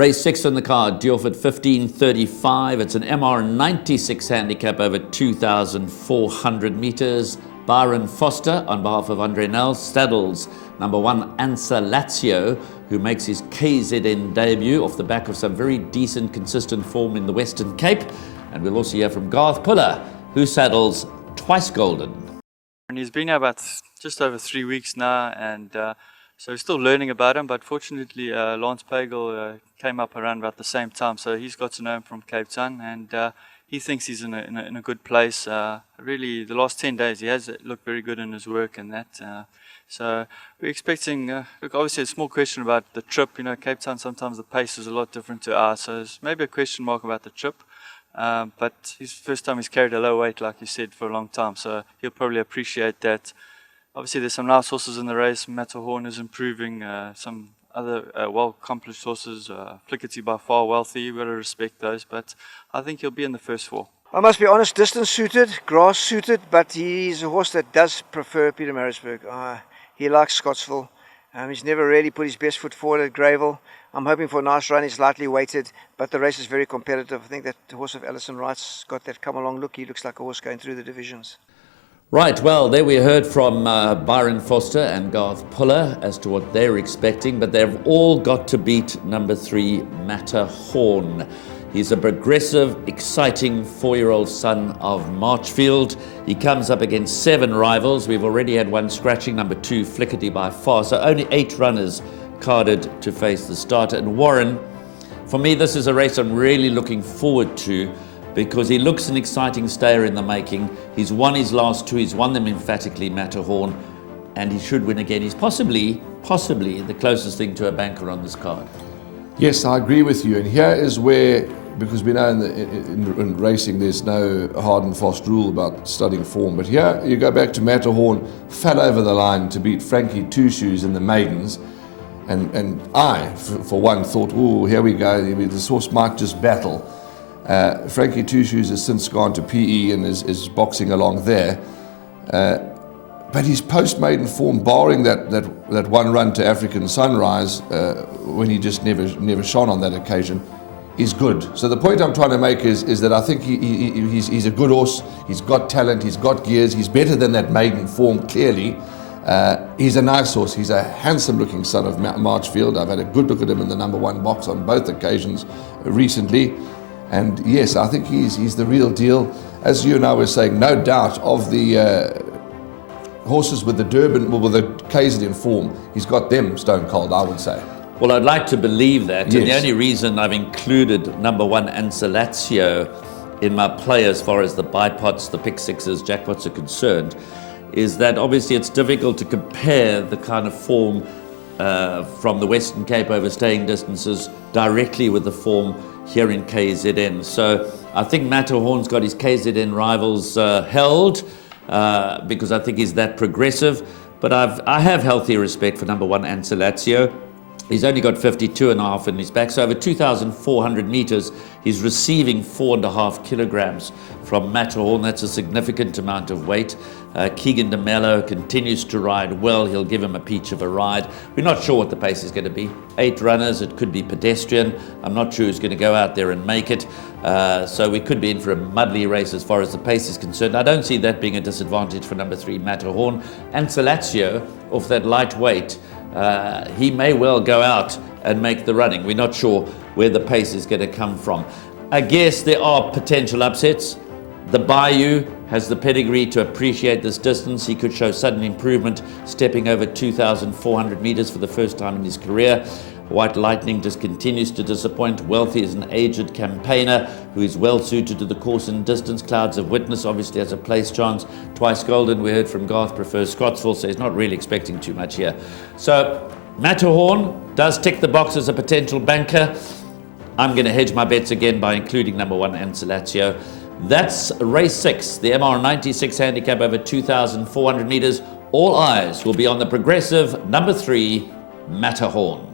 Race 6 on the card, due off at 15:35. It's an MR96 handicap over 2,400 meters. Byron Foster, on behalf of Andre Nel, saddles number 1 Ansa Lazio, who makes his KZN debut off the back of some very decent, consistent form in the Western Cape. And we'll also hear from Garth Puller, who saddles Twice Golden. And he's been here about just over 3 weeks now, and so we're still learning about him, but fortunately Lance Pagel came up around about the same time, so he's got to know him from Cape Town, and he thinks he's in a good place. Really, the last 10 days he has looked very good in his work and that. So we're expecting, look, obviously a small question about the trip. You know, Cape Town, sometimes the pace is a lot different to ours, so there's maybe a question mark about the trip. But his first time he's carried a low weight, like you said, for a long time, so he'll probably appreciate that. Obviously, there's some nice horses in the race. Matterhorn is improving. Some other well-accomplished horses. Flickerty by far wealthy. We've got to respect those. But I think he'll be in the first 4. I must be honest, distance suited, grass suited, but he's a horse that does prefer Pietermaritzburg. He likes Scottsville. He's never really put his best foot forward at Greyville. I'm hoping for a nice run. He's lightly weighted, but the race is very competitive. I think that the horse of Alison Wright's got that come-along look. He looks like a horse going through the divisions. Right, well, there we heard from Byron Foster and Garth Puller as to what they're expecting, but they've all got to beat number 3, Matterhorn. He's a progressive, exciting 4-year-old son of Marchfield. He comes up against 7 rivals. We've already had one scratching, number 2, Flickerty by far, so only 8 runners carded to face the starter. And Warren, for me, this is a race I'm really looking forward to, because he looks an exciting stayer in the making. He's won his last 2, he's won them emphatically, Matterhorn, and he should win again. He's possibly the closest thing to a banker on this card. Yes, I agree with you, and here is where, because we know in racing there's no hard and fast rule about studying form, but here you go back to Matterhorn, fell over the line to beat Frankie Two Shoes in the maidens, and I, for one, thought, oh, here we go, this horse might just battle. Frankie Two Shoes has since gone to PE and is boxing along there. But his post-maiden form, barring that one run to African Sunrise, when he just never shone on that occasion, is good. So the point I'm trying to make is that I think he's a good horse. He's got talent, he's got gears, he's better than that maiden form, clearly. He's a nice horse. He's a handsome-looking son of Marchfield. I've had a good look at him in the number 1 box on both occasions recently. And yes, I think he's the real deal. As you and I were saying, no doubt of the horses with the Durban, with the KZN form, he's got them stone cold, I would say. Well, I'd like to believe that. Yes. And the only reason I've included number 1 Ansa Lazio in my play as far as the bipots, the pick sixes, jackpots are concerned, is that obviously it's difficult to compare the kind of form from the Western Cape over staying distances directly with the form here in KZN. So I think Matterhorn's got his KZN rivals held because I think he's that progressive. But I have healthy respect for number 1 Ansa Lazio. He's only got 52.5 in his back, so over 2,400 meters, he's receiving 4.5 kilograms from Matterhorn. That's a significant amount of weight. Keegan de Mello continues to ride well. He'll give him a peach of a ride. We're not sure what the pace is going to be. 8 runners, it could be pedestrian. I'm not sure who's going to go out there and make it. So we could be in for a muddly race as far as the pace is concerned. I don't see that being a disadvantage for number 3 Matterhorn. Ansa Lazio, off that light weight, he may well go out and make the running. We're not sure where the pace is going to come from. I guess there are potential upsets. The Bayou has the pedigree to appreciate this distance. He could show sudden improvement, stepping over 2,400 meters for the first time in his career. White Lightning just continues to disappoint. Wealthy is an aged campaigner who is well suited to the course and distance. Clouds of Witness obviously has a place chance. Twice Golden, we heard from Garth, prefers Scottsville, so he's not really expecting too much here. So Matterhorn does tick the box as a potential banker. I'm going to hedge my bets again by including number 1 Ansa Lazio. That's race 6, the MR96 handicap over 2,400 meters. All eyes will be on the progressive number 3 Matterhorn.